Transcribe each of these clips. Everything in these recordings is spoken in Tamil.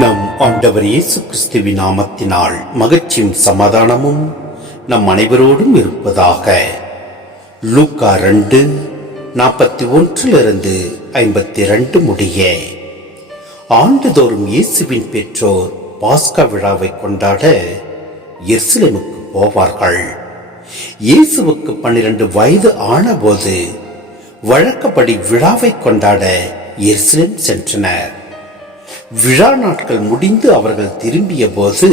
நம் ஆண்டவர் இயேசு கிறிஸ்துவின் நாமத்தினால் மகிழ்ச்சியும் சமாதானமும் நம் அனைவரோடும் இருப்பதாக. லூக்கா ரெண்டு நாற்பத்தி ஒன்றிலிருந்து ஐம்பத்தி ரெண்டு முடிய. ஆண்டுதோறும் இயேசுவின் பெற்றோர் பாஸ்கா விழாவை கொண்டாட எர்சிலமுக்கு போவார்கள். இயேசுவுக்கு பன்னிரண்டு வயது ஆனபோது வழக்கப்படி விழாவை கொண்டாட எர்சிலம் சென்றனர். விழா நாட்கள் முடிந்து அவர்கள் திரும்பிய போது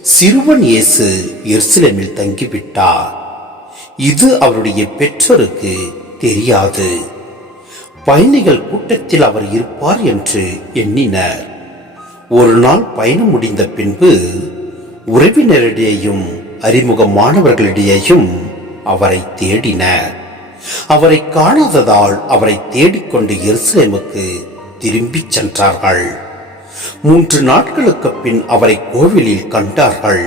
சிறுவன் இயேசு எருசலேமில் தங்கிவிட்டார். இது அவருடைய பெற்றோருக்கு தெரியாது. பயணிகள் கூட்டத்தில் அவர் இருப்பார் என்று எண்ணினர். ஒரு நாள் பயணம் முடிந்த பின்பு உறவினரிடையேயும் அறிமுகமானவர்களிடையேயும் அவரை தேடினர். அவரை காணாததால் அவரை தேடிக்கொண்டு எருசலேமுக்கு திரும்பிச் சென்றார்கள். மூன்று நாட்களுக்கு பின் அவரை கோவிலில் கண்டார்கள்.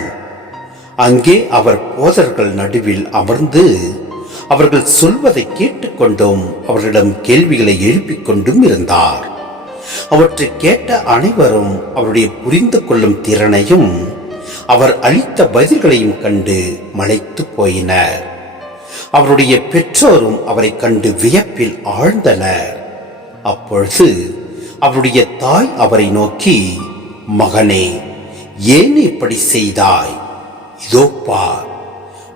அங்கே அவர் போதர்கள் நடுவில் அமர்ந்து அவர்கள் சொல்வதை கேட்டுக்கொண்டும் அவரிடம் கேள்விகளை எழுப்பிக் கொண்டும் இருந்தார். அவற்றை கேட்ட அனைவரும் அவருடைய புரிந்து கொள்ளும் திறனையும் அவர் அளித்த பதில்களையும் கண்டு மலைத்து போயினர். அவருடைய பெற்றோரும் அவரை கண்டு வியப்பில் ஆழ்ந்தனர். அப்பொழுது அவருடைய தாய் அவரை நோக்கி மகனே ஏன் இப்படி செய்தாய்? இதோ பார்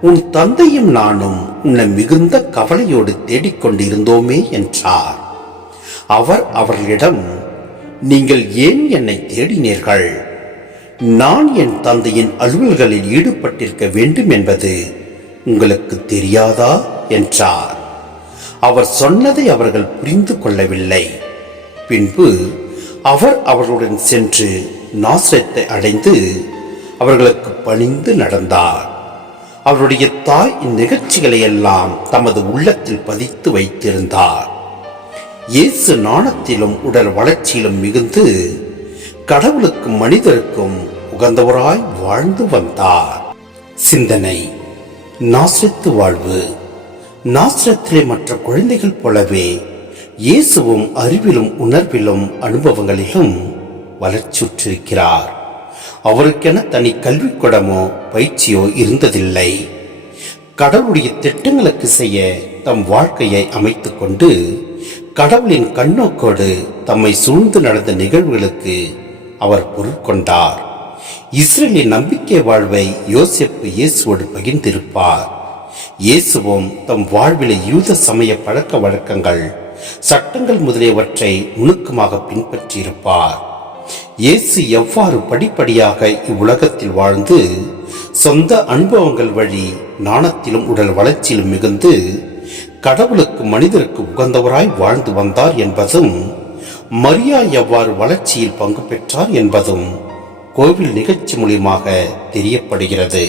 உன் தந்தையும் நானும் உன்னை மிகுந்த கவலையோடு தேடிக்கொண்டிருந்தோமே என்றார். அவர் அவர்களிடம் நீங்கள் ஏன் என்னை தேடினீர்கள்? நான் என் தந்தையின் அலுவல்களில் ஈடுபட்டிருக்க வேண்டும் என்பது உங்களுக்கு தெரியாதா? என்றார். அவர் சொன்னதை அவர்கள் புரிந்து கொள்ளவில்லை. பின்பு அவர் அவர்களுடன் சென்று நாசரத்தை அடைந்து அவர்களுக்கு பணிந்து நடந்தார். அவருடைய தாய் இந்நிகழ்ச்சிகளை எல்லாம் தமது உள்ளத்தில் பதித்து வைத்திருந்தார். இயேசு நாணத்திலும் உடல் வளர்ச்சியிலும் மிகுந்து கடவுளுக்கும் மனிதருக்கும் உகந்தவராய் வாழ்ந்து வந்தார். சிந்தனை நாசிரத்து வாழ்வு. நாசிரத்திலே மற்ற குழந்தைகள் போலவே இயேசுவும் அறிவிலும் உணர்விலும் அனுபவங்களிலும் வளர்ச்சியுற்றிருக்கிறார். அவருக்கென தனி கல்விக்கூடமோ பயிற்சியோ இருந்ததில்லை. கடவுளுடைய திட்டங்களுக்கு செய்ய தம் வாழ்க்கையை அமைத்து கொண்டு கடவுளின் கண்ணோக்கோடு தம்மை சூழ்ந்து நடந்த நிகழ்வுகளுக்கு அவர் பொருட்கொண்டார் இஸ்ரேலின் நம்பிக்கை வாழ்வை யோசிப்பு இயேசுவோடு பகிர்ந்திருப்பார். இயேசுவும் தம் வாழ்வில யூத சமய பழக்க வழக்கங்கள் சட்டங்கள் முதலியவற்றை நுணுக்கமாக பின்பற்றியிருப்பார். இயேசு எவ்வாறு படிப்படியாக இவ்வுலகத்தில் வாழ்ந்து சொந்த அனுபவங்கள் வழி நாணத்திலும் உடல் வளர்ச்சியிலும் மிகுந்து கடவுளுக்கு மனிதருக்கு உகந்தவராய் வாழ்ந்து வந்தார் என்பதும் மரியா எவ்வாறு வளர்ச்சியில் பங்கு பெற்றார் என்பதும் கோவில் நிகழ்ச்சி மூலியமாக தெரியப்படுகிறது.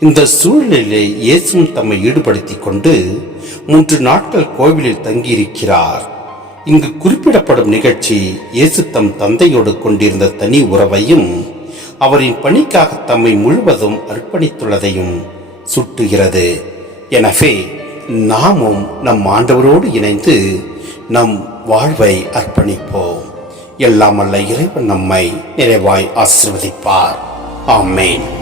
இந்த சூழ்நிலையிலே இயேசுவும் தம்மை ஈடுபடுத்திக் கொண்டு மூன்று நாட்கள் கோவிலில் தங்கியிருக்கிறார். இங்கு குறிப்பிடப்படும் நிகழ்ச்சி இயேசு தம் தந்தையோடு கொண்டிருந்த தனி உறவையும் அவரின் பணிக்காக தம்மை முழுவதும் அர்ப்பணித்துள்ளதையும் சுட்டுகிறது. எனவே நாமும் நம் ஆண்டவரோடு இணைந்து நம் வாழ்வை அர்ப்பணிப்போம். எல்லாம் அல்ல இறைவன் நம்மை நிறைவாய் ஆசிர்வதிப்பார். ஆமேன்.